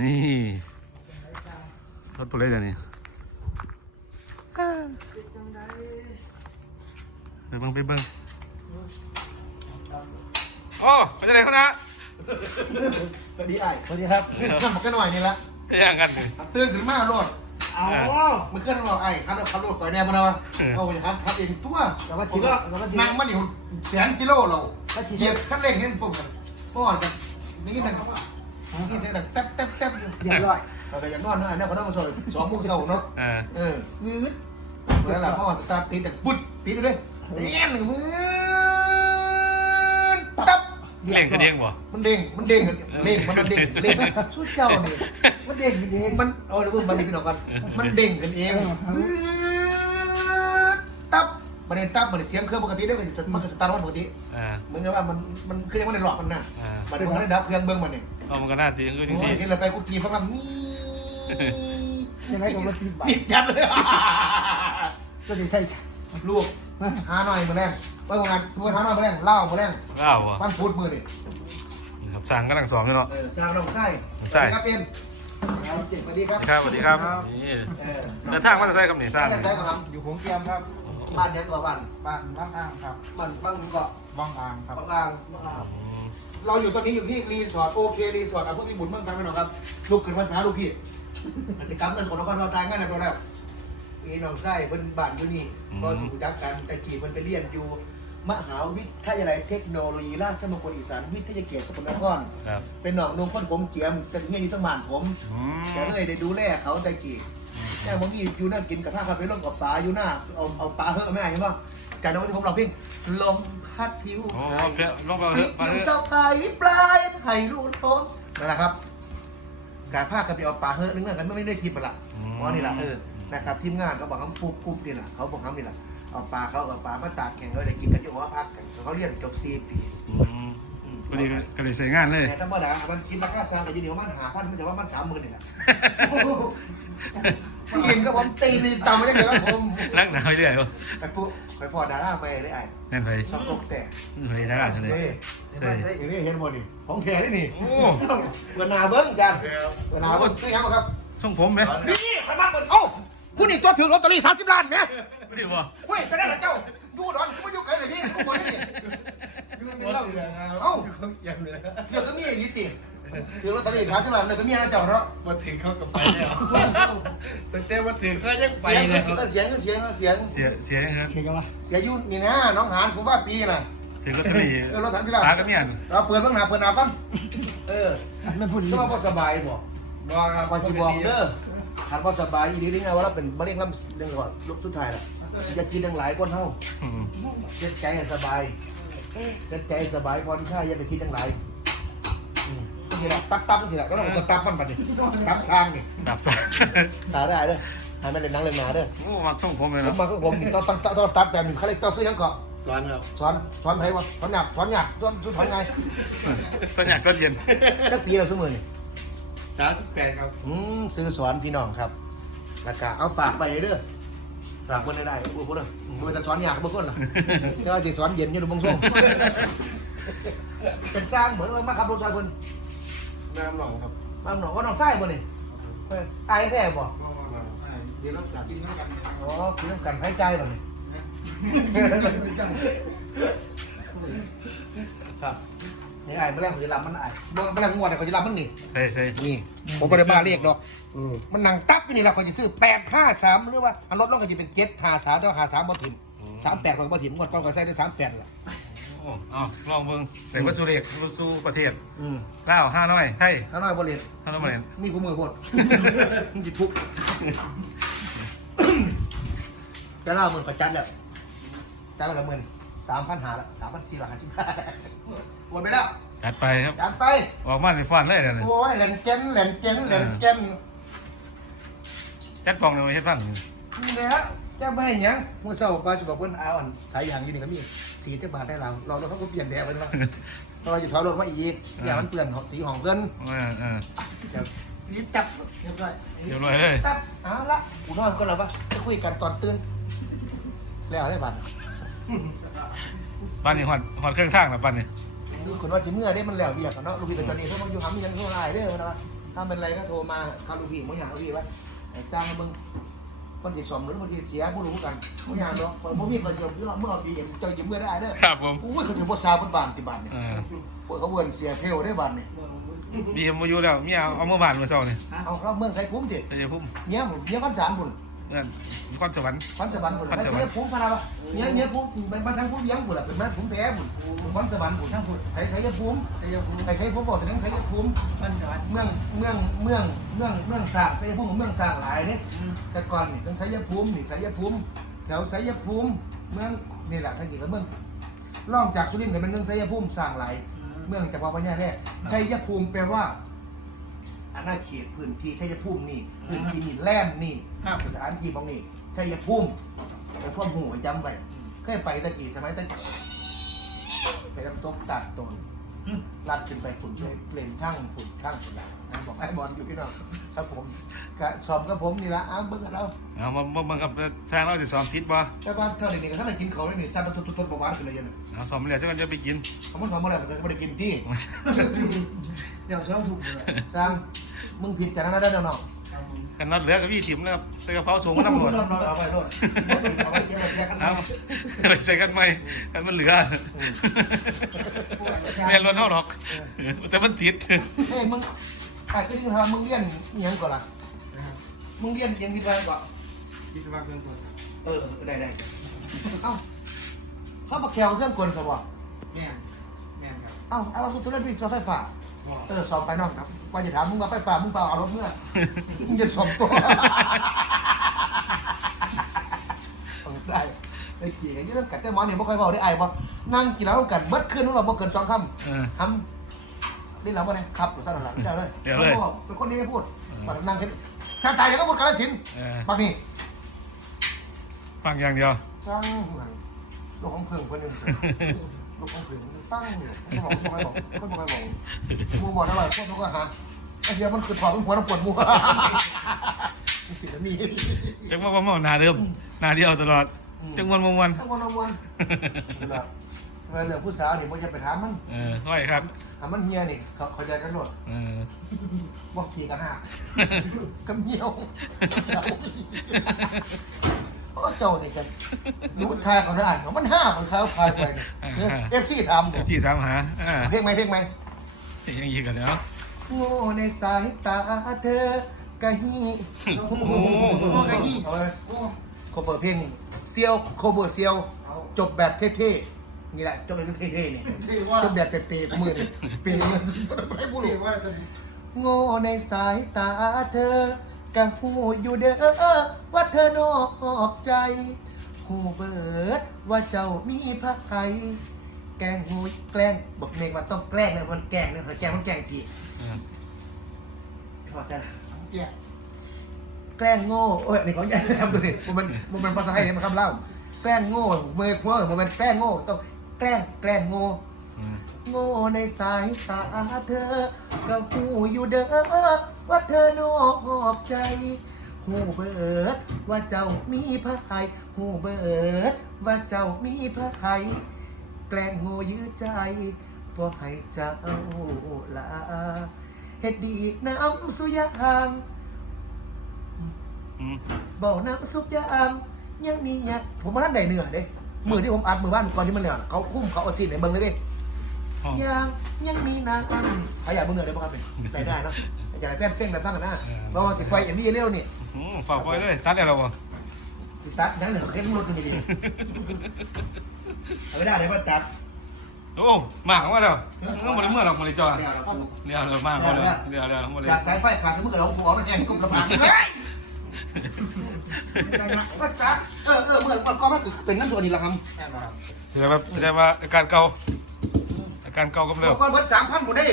นี่รถตัวเล็กเดี๋ยวนี้ไปเบิ้งไปเบิ้งโอ้ไปไหนเขานะสวัสดีไอ้สวัสดีครับขึ้นมากันหน่อยนี่ละไปย่างกันเลยตื่นขึ้นมาโลดเอามันขึ้นมาไอ้ขับรถขับรถข่อยแน่มาแล้วเอาไปครับขับเองตัวแต่ว่าสิก็แต่ว่าสินั่งมันอยู่แสนกิโลเราก็สิเหยียบคันเร่งเห็นปุ่มกันเมื่อวานกันนี่มั นนี่เสียงดังแต๊บแต๊บแต๊บอยู่เรียบร้อยเราก็ยังนอนนะอันนี้ก็ต้องมาสอนสองโมงเช้าเนาะเออเอองืดแล้วเราพ่อสตาร์ทติดแต่ปุ๊ดติดเลยเด้งมือตับเล่งกระเดียงบ่มันเด้งมันเด้งเด้งมันเด้งเด้งชุดเจ้านี่มันเด้งเด้งมันเออเดี๋ยวมันดีพี่น้องกันมันเด้งกันเองตับ มันเด้งตับมันเสียงเครื่องปกติได้มันจะมันจะสตาร์ทมันปกติอ่า เหมือนกับว่ามันมันเครื่องมันได้หลอกมันนะอ่า มันมันได้ดับเครื่องเบิ้งมันนี่เอามันก็น่าดีคือจโอ้ริยงเห็นอะไรไปกูกีฟังลำนี่ยังไงก็รถติดบัตปิดจัดเลยก็จะใส่ลูกหาหน่อยมือแรงไปทำงานดูหาหน่อยมือแรงเล่ามือแรงๆว้าวอะปั้นพูดมือนี่ครับสั่งกำลังสองอยู่เนาะ เออสร้างลองไส้ไส้สวัสดีครับเอ็มครับเจ็บสวัสดีครับ ครับสวัสดีครับ นี่เออเดินทางมาจะใส่คำนี้สร้างบ้านจะใช้ป่ะครับอยู่ของเกียมครับ บ้านเนี้ยก่อบ้านบ้านบ้านอ่างครับบ้านบ้านเกาะบ้องอ่างครับบางกลาง เราอยู่ตอนนี้อยู่ที่รีสอร์ทโอเครีสอร์ทอะพวกพี่บุญเมืองสังพี่น้องครับลูกขึ้นมาหาลูกพี่กิจกรรมเป็นคนนครเราตายง่ายนะตัวแล้วพี่น้องไส้เพิ่นบ้านอยู่นี่ก็สู่จักกันแต่กี่เพิ่นไปเรียนอยู่ มหาวิทยาลัยเทคโนโลยีราชมงคลอีสานวิทยาเขตสกลนคร ครับเป็นหนองนุ่งคนผมเจียมจะเฮียนี่ต้องบ้านผม อืมแกเลยได้ดูแลเขาแต่กี่ แม่ผมมีอยู่หน้ากินกับผ้าคาเฟ่ร่มกับปลาอยู่หน้าเอาเอาปลาเหอะไม่เห็นป่ะจากนั้นที่ผมเราเพ่งลมพัดผิวโอ้ไทย เพี้ยลงไปผิเถอะไปวเถสะอะพายปลายให้รู้ทมนั่นแหละครับการผ้ากับไปเอาปลาเหอะนึงนั่นกันไม่ได้คลิปมันละเพราะนี่แหละเออนะครับทีมงานเขาบอกเขาปุ๊บปุ๊บนี่แหละเขาบอกเขานี่แหละเอาปลาเขาเอาปลามาตากแข่งแล้วได้กินกันอยู่ว่าพักกันเขาเรียนจบสี่ปี อืม พอดีก็เลยใส่งานเลย แต่ธรรมดามันกินราคาซาแต่ยี่เดียวมันหาพันมันจะว่ามันสามหมื่นนี่แหละกินก็ผมตีนตำไม่ได้เลยครับผมนักหนาวเรื่อยวะไปปุ๊ไปพอดาราไปได้ไอ้นั่นไปสองตกแต่เฮ้ยนักอ่านเลยเฮ้ยเห็นไหมใช่อย่างนี้เห็นหมดนี่ของแท้นี่นี่โอ้เปิดหนาเบิ้งกันเปิดหนาเบิ้งซื้อยังครับส่งผมไหมนี่ใครมาเปิดเอ้าผู้นี่ตัวถือลอตเตอรี่สามสิบล้านไหมไม่ได้บ่เฮ้ยจะได้ละเจ้าดูดอนกูไม่อยู่ไกลเลยพี่ดูบน นี่นี่เอ้าเขาเยี่ยมเลยเดี๋ยวก็มีอย่างนี้ติถือลอตเตอรี่สามสิบล้านเดี๋ยวก็มีนะเจ้าเนาะมาถึงเขากับไปแล้วแต่แต่มาถึงเขายังไปเสียงเลยเสียงเสียงเสียงเสียงเสียเสียยังครับเชียร์ยังวะเสียยุ่นนี่นะน้องหานผมว่าปีน่ะถือลอตเตอรี่เออรถถังที่เราตาก็เนี่ยเราเปิดเบื้องหน้าเปิดหน้าปั๊มเออไม่พูดก็ว่าสบายบ่บอกครับก่อนสิบอกเด้อถามว่าสบายอีดีนี่ไงว่าเราเป็นมะเร็งลำเรื่องก่อนลุกสุดท้ายละจะกินทั้งหลายคนเท่าอืมเจ็ดใจให้สบาย เจ็ดใจสบายพอที่าอย่าไปคิดทั้งหลายอืมนี่แหละตักตับสิละก็เราก็ตับมันบัดนี้ตับสร้างนี่ดับซะตาได้เด้อให้มันเล่นหนังเล่นหนาเด้อโอ้มักส่งผมเลยผเนาะมาก็ผมนี่ต้องต้องต้องต้องตัดแบบนี้เขาเรียกต้องซื้อยังเกาะสอนครับสอนสอนไผวะสอนหยาบสอนหยาบสอนสอนไงสัญญาสัญเย็นจักปีเราสมือนี่ สามสิบแปดครับ อืมซื้อสอนพี่น้องครับแล้วก็เอาฝากไปเด้อ ฝากคนได้ได้โอ้โหเด้อมันจะสอนยากเบิ่งคนล่ะแต่ว่าสิสอนเย็นอยู่ดูบางช่วงเป็นสร้างเหมือนว่ามาขับรถซอยเพิ่นน้ำหนองครับมาหนองก็น้องไส้บ่นี่เฮ้ยอายแท้บ่เดี๋ยวเรากินน้ำกันอ๋อคือต้องกันหายใจบ่นี่ครับ นี่อายแมลงมันจะรับมันอายบ่แมลงงวดเนี่ยเขาจะรับมันนี่ใช่ใช่นี่ผมบ่ได้บ้าเรียกดอกมันนั่งตับอยู่นี่แหละคนจะซื้อแปดห้าสามหรือว่าอันลดลงก็จะเป็นเจ็ดห้าสามแต่ว่าห้าสามบ่ถิ่มสามแปดคนบ่ถิ่มงวดก่อนก็ใช้ได้สามแปดละโอ้เอาลองเบิ่งใส่วัสดุเหล็กวัสดุประเทศอืมลาวห้าน้อยไทยถ้าน้อยบ่เรียนห้าน้อยมาเรียนมีคู่มือพดมันจะทุกข์จะเล่าหมื่นก็จัดแล้วจัดไปละหมื่น สามพันหาละสามพันสี่ร้อยห้าสิบห้าหมดไปแล้วจัดไปครับ จัดไป ออกมาในฟันเลยเดี๋ยวนี้โอ้ยเหลนเจนเหลนเจนเหลนเจนจัดกล่องเลยเฮ็ดฟันนี่แหละจะไม่ให้หยังเมื่อเช้าป้าจะบอกเพิ่นเอาอันสายยางอยู่นี่ก็มีสีเท่าบาทได้เราเราเราเขาก็เปลี่ยนแดดไปแล้วเราจะถอยรถมาอีกอย่ามันเปลี่ยนสีของเพิ่นเออเออเดี๋ยวนี่จับเรียบร้อยเดี๋ยวเลยเลยจับเอาละกูนอนก็แล้วปะจะคุยกันตอนตื่นแล้วได้บัตร บ้านนี้หอดหอดเครื่องทางแล้วบ้านนี้ดูคนว่าสิเมื่อได้มันแล้วเบียกกันเนาะลูกพี่กับจอนี่เขามาอยู่หามียังเท่าไรเด้อมันว่าถ้าเป็นไรก็โทรมาคาลูกพี่ไม่อยากลูกพี่ไว้ไอ้สร้างให้มึงคนที่สมหรือคนที่เสียผู้รู้กันไม่อยากเนาะเปิดบ่มีก็เสียเมื่อเมื่อปีอย่างเจ้ายิ้มเมื่อได้เด้อครับผมอุ้ยเขาถึงบ่ซาบนบานที่บ้านนี่เออเปิดเขาเวิร์นเสียเพลได้บ้านนี่บีมมาอยู่แล้วเมียเอาเมื่อวานมาเช้านี่เอาเราเมืองใส่ภูมิสิไปเจอพุ่มเนี้ยผมเนี้ยพันสามพุ่น เงินก้อนสวรรค์พันสวรรค์พุ่นพันใส่สวรรค์มิพาราบเนี้ยเนี้ยภูมิเป็นบ้านทั้งภูมิยังพุ่นล่ะเป็นบ้านภูมิแพ้พุ่นพันสวรรค์พุ่นทั้งพุ่นใส่ใส่ภูมิชัยภูมิใส่ใส่ภูมิบอกแต่ทั้งใส่ภูมิบ้านจังหวัดเมืองเมืองเมืองเมืองเมืองสร้างชัยภูมิเมืองสร้างหลายเนี่ยแต่ก่อนนี่ต้องชัยภูมินี่ชัยภูมิแถวชัยภูมิเมืองนี่แหละถ้าเกี่ยวกับเมืองล่องจากสุรินทร์เนี่ยเป็นเมืองชัยภูมิสร้างหลาย เมืองเฉพาะพญาแร่ชัยภูมิแปลว่า อาณาเขตพื้นที่ชัยภูมินี่พื้นที่นี่แล่นนี่ครับ สถานที่ของนี่ชัยภูมิไปพ่อหูไว้จำไว้เคยไปตะกี้สมัยตะกี้ไปน้ำตกตัดตน ลัดขึ้นไปขุนไปเปลี่ยนทั้งขุนทั้งสุดานะบอกไอ้บอลอยู่พี่น้องครับผมกะสอบกับผมนี่ละอ้าวเบิ่งกันเราเอามามามากับแซงเราจะซ้อมพิษบ่แต่ว่าเท่านี้ก็ถ้าได้กินเขาไม่หนีซ้ำมันทุบๆประวัติกันเลยยังเอาซ้อมเรียนเจ้ากันจะไปกินเขาไม่ทำอะไรก็จะไม่ได้กินที่เดี๋ยวช่องถูกเลยจังมึงผิดจากนั้นได้แล้วเนาะ กันนัดเหลือกับพี่ถิ่มนะครับใส่กระเพราสูงน้ำหลวดรถเอาไปรถเอาไปเก็บไว้แค่ข้างในเอาไปใส่กันไหมกันมันเหลือแม่นรถเท่าหรอก แต่มันติดเฮ้ยมึงไอ้ที่นี่ทำมึงเรียนอิหยังก่อนล่ะมึงเรียนเรียนวิทยาก่อนวิศวะเครื่องกลเออได้ได้เอ้าเขามาแควเครื่องกลสวะแม่นแม่นครับเอ้าเอาสุดทุเรศวิศวะไฟฟ้าบอก เออสอบไปน้องครับว่าจะถามมึงว่าไฟฟ้ามึงเปล่าเอารถเมื่อมึงจะสอบตัวฟังได้ไอ้เสียงยี่เรื่องกัดแต่หมอนี่ไม่ค่อยบอกได้ไอ้บ่นั่งกินแล้วกันเบิดคืนของเราบ่เกินสองคเออำทำนี่เราบ่เนี่ยครับหรือสั้นหลังเดี๋ยวเลยเดี๋ยวเลยขาบอกเป็นคนนี้ให้พูดบักนั่งกันชาติไทยเดี๋ยวก็พูดกาลสินธุ์เออบักนี่ฟังอย่างเดียวฟังเหมือนลูกของเพิ่งคนหนึ่ง ลูกของเพิ่งฟังเนี่ยคนบอกคนบอกคนบอกบอกมูบอกอร่อยคนทุกคนหาไอเดียมันคือถอดเป็นหัวน้ำปวดมูจริงๆแล้วมีจังว่าว่าหนาเดิมหนาเดียวตลอดจังวันวันวันทั้งวันทั้งวันนี่แหละเวลาเรื่องผู้สาวนี่มันจะไปถามมันเออค่อยครับถามมันเฮียนี่เขาเขาใจกันหมดเออบอกขี่กันหักกับเหียว สาวโอ้เจ้านี่กันรู้ทางเขาได้อ่านเขามันห้ามันเขาคลายไปเนี่ยเอฟซีทำเนี่ยจีถามหาอ่าเพลงไหมเพลงไหมยังยีกันเนาะโง่ในสายตาเธอกะฮีโอ้โหกะฮีเอาเลยโคเวอร์เพลงเซียวโคเวอร์เซียว จบแบบเท่ๆนี่แหละจบแบบเท่ๆนี่ที่ว่าจบแบบเปย์ๆของมือนี่เปย์ไม่พูดหรที่อกว่าจะโง่ในสายตาเธอ กะหูอยู่เด้อว่าเธอนอกใจ หูเบิดว่าเจ้ามีพระไทยแกล้งหูแกล้งบอกเนกว่าต้องแกล้งนะมันแกล้งนะแกล้งมันแกล้งผีเออเข้าใจนะแก่แกล้งโง่เอ้ยนี่ของใหญ่ทำตัวนี้มันมันมันภาษาไทยเนี่ยมันคำเล่า แกล้งโง่เมื่อเมื่อมันเป็นแกล้งโง่ต้องแกล้งแกล้งโง่เออโง่ในสายตาเธอก็หูอยู่เด้อ ว่าเธอนอกใจ หูเบิดว่าเจ้ามีพระไทยหูเบิดว่าเจ้ามีพระไทยแกล้งโง่ยื้อใจพอให้เจ้าลาเฮ็ดดีน้ำสุยางอืมเบาน้ำซุปยางยังมีเนี่ยผมมาท่านใดเหนือเด้มือที่ผมอัดมือบ้านก่อนที่มันเหนือเขาคุ้มเขาเอาซีนในเบิ้งเลยเด้ห้องยังยังมีน้ำใครอยากมือเหนือได้ป่ะครับได้ได้เนาะ อยากให้แฟนเฟ้งแต่ตั้งกันนะเพราะว่าสิไปอย่างนี้เร็วนี่อืมฝากไว้เลยตัดได้แล้วบ่สิตัดยังเหนือเร่งรถดูดีเอาไม่ได้เลยว่าตัดโอ้มากมาแล้วก็หมดเมื่อหรอกมาเลยจอเดี๋ยวเราเดี๋ยวเลยมากมาเลยเดี๋ยวเดี๋ยวมาเลยจากสายไฟขาดมือเราหัวมันแทงกบลำบากเฮ้ยว่าจ้าเออเออเมื่อมันก็มันเป็นน้ำตัวนี้ละครับแม่ครับแสดงว่าแสดงว่าอาการเก่าอาการเก่าก็เริ่มก่อนเบิดสามพันหมดได้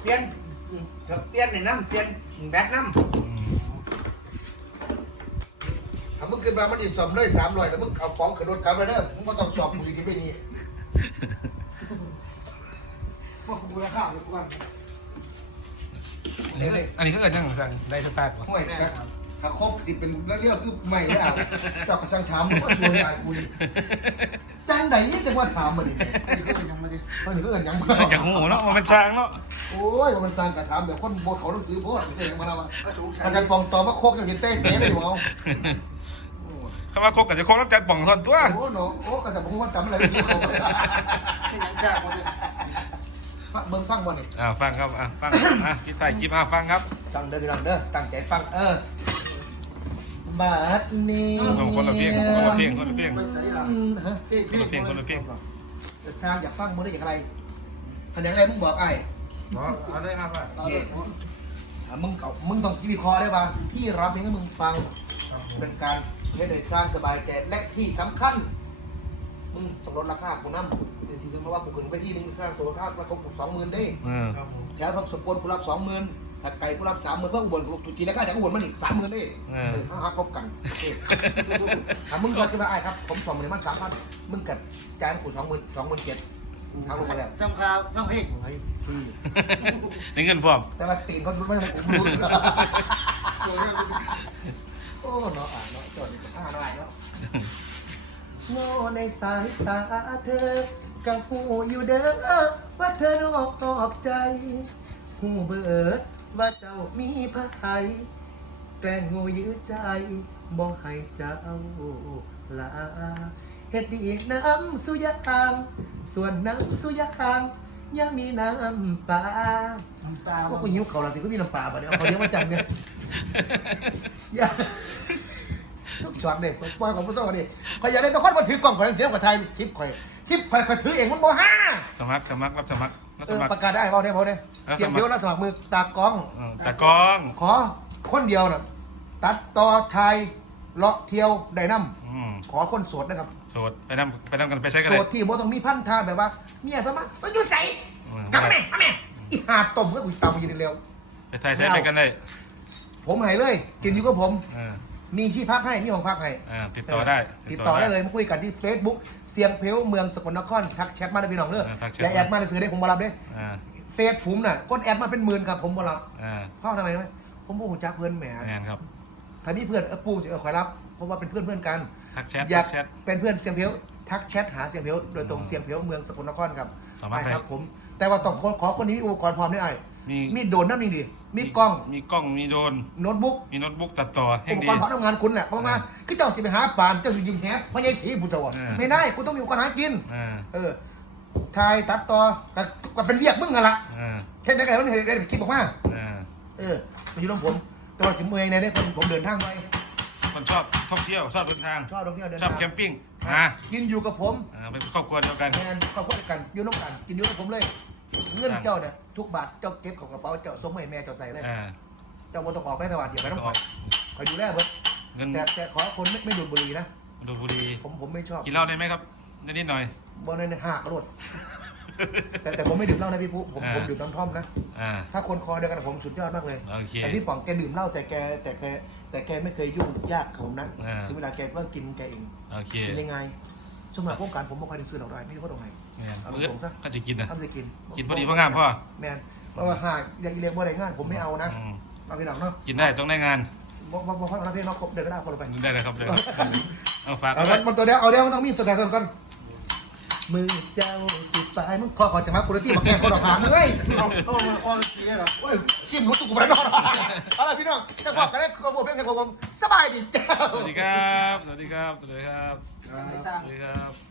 เปลี่ยน เปลี่ยนในน้ำเปลี่ยนแบตน้ำอืมถ้ามึงขึ้นมามันอีกสอบเลยสามร้อยแล้วมึงเอาของขึ้นรถกลับแล้วเด้อมึงก็ต้องสอบกูอีกที่ไม่นี่ว่าคุณมูลค่าทุกวันอันนี้อันนี้ก็เกิดยังไงได้สตาร์ทวะห่วยนะถ้าครบสิเป็นแล้วเรียกคือไม่แล้วเจ้ากระชังถามว่าชวนยายกูนี่จังใดนี่จังว่าถามมาดินี่ก็ยังไม่ได้เออหนึ่งก็เอินยังอย่างหูเนาะมันช้างเนาะเโอ้ยมันสร้างกระทำเดี๋ยวคนโบเขาต้องซื้อโบดเองมาแล้วว่าก็ถูกใช้อาจารย์ปองตอมาโคกอย่างเห็นเต้เต้เลยอยู่เอาคำว่าคบกับจะคบน้ำจันทร์ป่องทอนตัว โอ้โหโอ้ก็จะบอกว่าจำอะไรไม่รู้เขาให้ยังจ้าคนเลยเบิ่งฟังบ่นี่อ่าฟังครับอ่าฟังอะคิดใต้คลิปอะฟังครับตั้งเด้อพี่น้องเด้อตั้งใจฟังเออบาดนี้เอาคนละเพลงคนละเพลงคนละเพลงไปใส่ละอืมฮะคนละเพลงคนละเพลงจะช่างอยากฟังมึงได้อย่างไรทันอย่างไรมึงบอกไอ้ เอาเลยครับว่าโอเคอะมึงเอามึงต้องวิเคราะห์ได้ป่ะพี่รับเพลงให้มึงฟัง เป็นการให้ได้สร้างสบายใจและที่สำคัญ มึงต้องลดราคากูน้ำเดี๋ยวที่ถึงเพราะว่ากูขึ้นไปที่นึงค่าตัวค่าประกบกูสองหมื่นได้เออครับผมแถวพักสกลกูรับสองหมื่นถ้าไก่กูรับสามหมื่นเพิ่มอุบลกูตุจีแล้วก็จากอุบลมันอีกสามหมื่นได้เออห้าหักลบกันโอเคถ้ามึงเกิดขึ้นมาไอ้ครับ ผมสองหมื่นมันสามพันมึงกัดจ่ายกูสองหมื่นสองหมื่นเจ็ด ทางลงมาแล้วจำข่าวฟังเพลงเฮ้ยพี่ได้เงินพร้อมแต่ว่าตีนเขาไม่ให้ผมรู้ตัวเรื่องโอ้เนาะอะเนาะจอดห้าหน่อยเนาะโง่ในสายตาเธอกับหูอยู่เด้อว่าเธอนอกตอบใจหูเบิดว่าเจ้ามีพระไทยแกล้งโง่ยื้อใจบ่ให้เจ้าลา เฮ็ดดีน้ำสุยางส่วนน้ำสุยางยังมีน้ำปลาน้ำตาพวกกูหิวเขาแล้วสิก็มีน้ำปลาปะเนี่ยเอาเขาเลี้ยงมาจังเนี่ยอย่าทุกช็อตเนี่ยปล่อยของผู้ชมดิข่อยอยากได้แตะคนมาถือกล่องข่อยเสียงข่อยไทยคลิปข่อยคลิปข่อยข่อยถือเองมันบ่ห้าสมัครสมัครรับสมัครรับเอสอมัคร ประกาศได้เปล่าเนี่ยเปล่าเนี่ยรับสมัครเสียงเพียวรับสมัครมือตากล้อง เออตะกล้องขอคนเดียวน่ะตัดต่อไทยเลาะเที่ยวได้น้อืมำ ขอคนโสดนะครับโสดไปนำไปนำกันไปใช้กันโสเลยดที่บ่ต้องมีพันธาแบบว่าเมียสมัครมันอยู่ใส่อืมกำแม่กำแม่อีหาต้มก็อุ้ยตามไปยินเร็ว ไปไทยใช้ไปกันเลยผมให้เลย กินอยู่กับผม เออมีที่พักให้ มีห้องพักให้ เออติดต่อได้ ติดต่อได้เลยมาคุยกันที่ Facebook เสียงเพลวเมืองสกลนครทักแชทมาได้พี่น้องเด้อเออทักแชทอย่าแอดมาในสื่อได้ผมมารับเด้อ่าเฟซผมน่ะกดแอดมาเป็นหมื่นครับผมมารับอ่าเพราะทำไมรู้ไหมผมโมโหจักเพื่อนแหมแมนครับถ้ามีเพื่อนเออปูสิเออคอยรับ เพราะว่าเป็นเพื่อนเพื่อนกัน ทักแชทอยากทักแชท เป็นเพื่อนเสียงเพลวทักแชทหาเสียงเพลวโดยตรงเสียงเพลวเมืองสกลนครครับสามารถไปให้ครับผม แต่ว่าต้องขอขอคนนี้มีอุปกรณ์พร้อมได้ไอ้มีมีโดรนน้ำหนึ่งดิมีกล้องมีกล้องมีโดรนโน้ตบุ๊กมีโน้ตบุ๊กตัดต่อแห่อุงปดี กรณ์พร้อมทำงานคุณแหละเพราะว่าคือเจ้าสิไปหาปานเจ้าสิยิงแฮปเพราะยัยสีผู้เจ้าอะเออไม่ได้กูต้องมีอุปกรณ์หากิน อ่าเออถ่ายตัดต่อก็ก็เป็นเรียกมึงกันละอ่าเท่นได้กันแล้วมันเห็นได้คลิปออกมาอ่าเออมันอยู่ตรงผม แต่ว่าสิเมย์ในนี้ผมผมเดินทางไป คนชอบท่องเที่ยวชอบเดินทางชอบท่องเที่ยวเดินชอบทางแคมปิ้งอ่ากินอยู่กับผมอ่าเป็นครอบครัวเดียวกันงานครอบครัวเดียวกันอยู่น้องกันกินอยู่กับผมเลย เงินเจ้าเนี่ยทุกบาทเจ้าเก็บของกระเป๋าเจ้าส่งมาให้แม่เจ้าใส่เลยอ่าเจ้าบ่ต้องออกแม่ตะวันเดี๋ยวไปต้องคอยคอยดูแลเบิดเงินแต่แต่ขอคนไม่ไม่ดูดบุหรี่นะดูบุรีผมผมไม่ชอบกินเหล้าได้ไหมครับได้นิดหน่อยบ่ในหักกระโดด แต่แต่ผมไม่ดื่มเหล้านะพี่ปุ๊ผมอ่า ผมดื่มน้ำท่อมนะ อ่า ถ้าคนคอเดียวกันกับผมสุดยอดมากเลยโอเคแต่พี่ป๋องแกดื่มเหล้าแต่แกแต่แกแต่แกไม่เคยยุ่งญาติกับผมนะอ่า ถึงเวลาแกก็กินแกเองโอเคกินยังไงสมัครพวกการผมไม่ค่อยได้ซื้อหรอกได้ไม่รู้ว่าตรงไหน เนี่ยเอามื้อตรงๆซะ ก็จะกินนะ ทำเลยกินกินพอดีพองามพ่อ แมนเพราะว่าหากอยากอีเลี้ยงบ่ได้งานผมไม่เอานะอืมเอาพี่น้องเนาะกินได้ต้องได้งานบอกบอกบอกให้พี่น้องครบเดินก็ได้คนละไปได้เลยครับได้เลยเอาฝากเอาไว้มันตัวเดียวเอาเดียวมันต้องมีตัวแต่ตัวกัน มือเจ้าสิปลายมึงขอขอจะมาคุณที่มาแกล้งคนออกหางเลยเอาเอามาออนสีเหรอโอ้ยจิ้มรู้ตุกกูไปแล้วเอาล่ะพี่น้องจะบอกกันได้ขบวนเพลงขบวนสบายดีเจ้าสวัสดีครับ สวัสดีครับ สวัสดีครับ สวัสดีครับ